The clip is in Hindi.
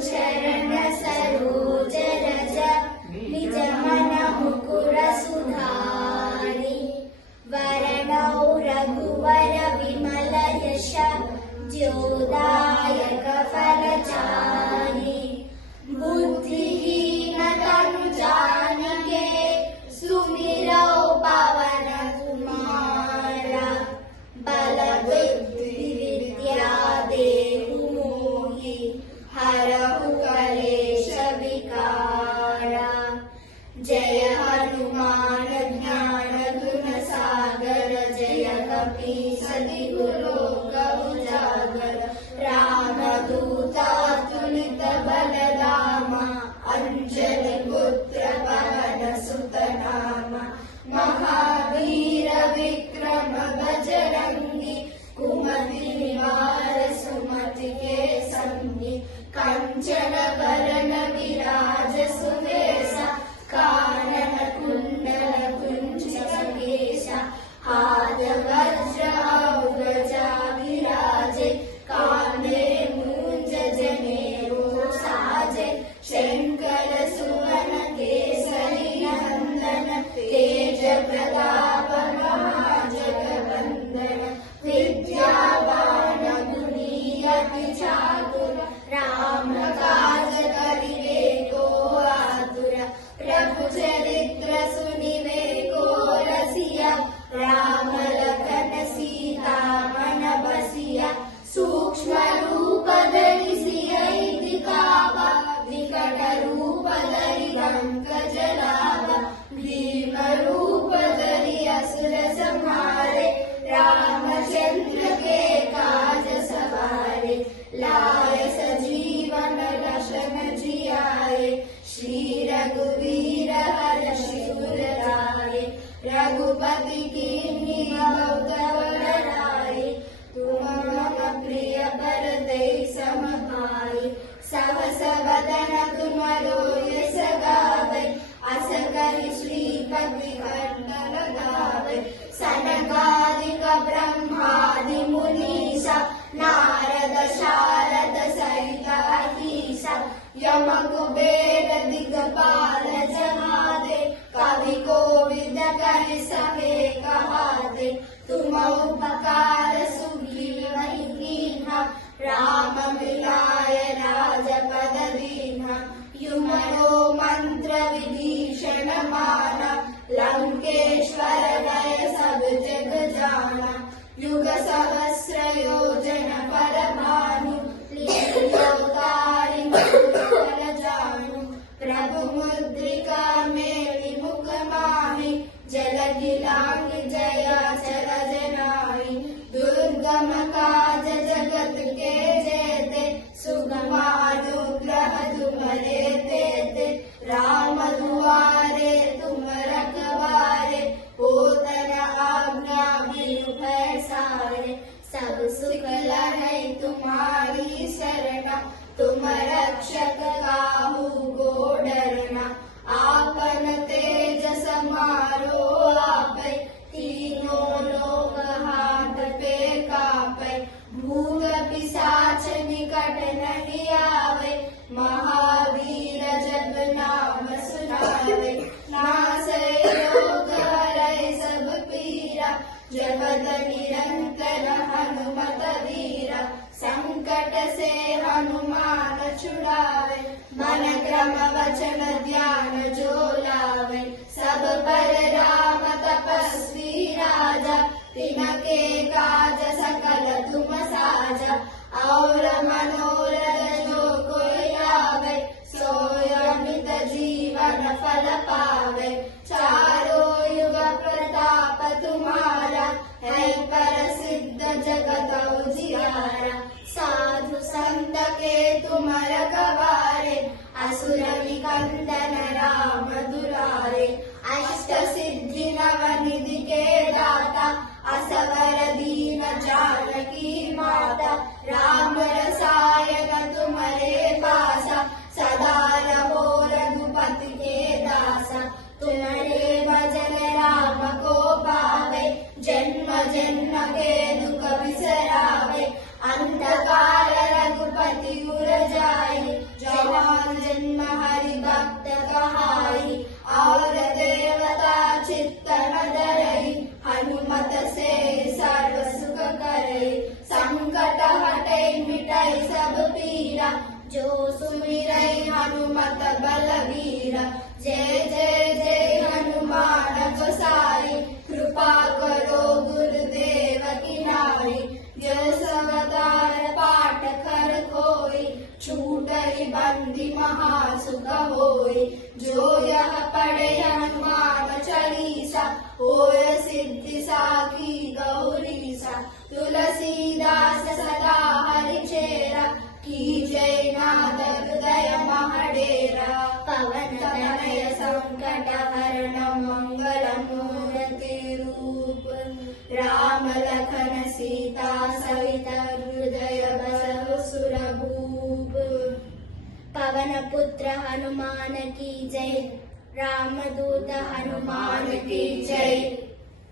चरण सरोज रज निज मन मुकुर सुधारि वरणौ रघुवर विमल यश ज्योदायक फलचारि बुद्धिहीन तनु जानिके सुमिरौ पवन कुमारा बल बुद्धि विद्या देहु मोहि हरहु कलेश विकारा जय हनुमान ज्ञान गुण सागर जय कपीस तिहु लोक उजागर रामदूत अतुलित बलधामा अंजनी पुत्र पवन सुत नामा महावीर विक्रम बजरंगी कुमति निवार सुमति के संगी कंचन वरण विराज सुवेशा कानन कुंडल कुंचित केशा हाथ वज्र औगजा विराजे कांधे मूंज जनेऊ साजे शंकर सुवन केसरी नंदन तेज प्रताप महाजगवंदन विद्यावान गुणी अति चातुर राम काज करिवे को आतुर प्रभु चरित्र सुनिवे को रसिया राम लखन सीता मन बसिया सूक्ष्म रूप धरि सियहि दिखावा विकट रूप धरि लंक जलावा भीम रूप धरि असुर संहारे रामचंद्र के काज सवारे लाए सजीवन लक्ष्मण जियाए श्री रघुवीर हर्षि उर लाए रघुपति कीन्ही बहुत बड़ाई तुम मम प्रिय भरते सम भाई सहस वदन तुम यश गावे अस कहि श्रीपति कंठ लगावे सनकादिक ब्रह्मादि मुनीसा नारद शारद सहित अहीसा यम कुबेर दिगपाल जहादे कवि कोविद कहि सके कहाते तुम उपकार सुग्रीवहि कीन्हा राम मिलाय राजपद दीन्हा युमरो मंत्र विभीषण माना लंकेश्वर वै सब जग जाना युग सहस्र योजन पर भानु लील्योतारि मधुर जानु प्रभु मुद्रिका मेलि मुख माहि जलधि लांघि जया चल जनाहि दुर्गम काज जगत के जेते सुगम अनुग्रह तुम्हारे तेते राम दुआरे तुम रखवारे होतन आज्ञा बिनु पैसारे सब सुख लहै तुम्हारी शरण तुम रक्षक काहू को डरना आपन तेज समारो आपै तीनों लोक हाथ पे कापै भूत पिशाच निकट नहीं आवे महावीर जब नाम सुनावे नासै रोग हरै सब पीरा जपत निरंतर हनुमत वीरा संकट से हनुमान छुड़ावे मन क्रम वचन ध्यान जो लावे सब पर राम तपस्वी राजा तिनके काज सकल तुम साजा और मनोरथ जो कोई आवे सोय अमित जीवन फल पावे चारों युग प्रताप तुम्हारा है प्रसिद्ध जगत उजियारा साधु संत के तुम रखवारे असुर निकंदन राम दुलारे अष्ट सिद्धि नव निधि के दाता असवर दीन जानकी माता राम रसायन तुम्हारे पासा सदा रहो रघुपति के दासा तुम्हारे भजन राम को पावे जन्म जन्म के दुख बिसरावे अंधकार रघुपति उर जाए जो मीरा, जो सुमिरै हनुमत बलवीरा। जय जय जय हनुमान गोसाई, कृपा करो गुरुदेव की नाई। जो सब अवतार पाठ कर कोई, छूटई बंदी महासुख होई। जो यह पढ़े हनुमान चालीसा, होय सिद्धि साखी गौरीसा। तुलसीदास सदा हरिचेरा, कीजय नाथ हृदय महडेरा। पवन तनय संकट हरण मंगल मूर्ति रूप, राम लखन सीता सहित हृदय बसहु सुरभूप। पवन पुत्र हनुमान की जय, रामदूत हनुमान की जय।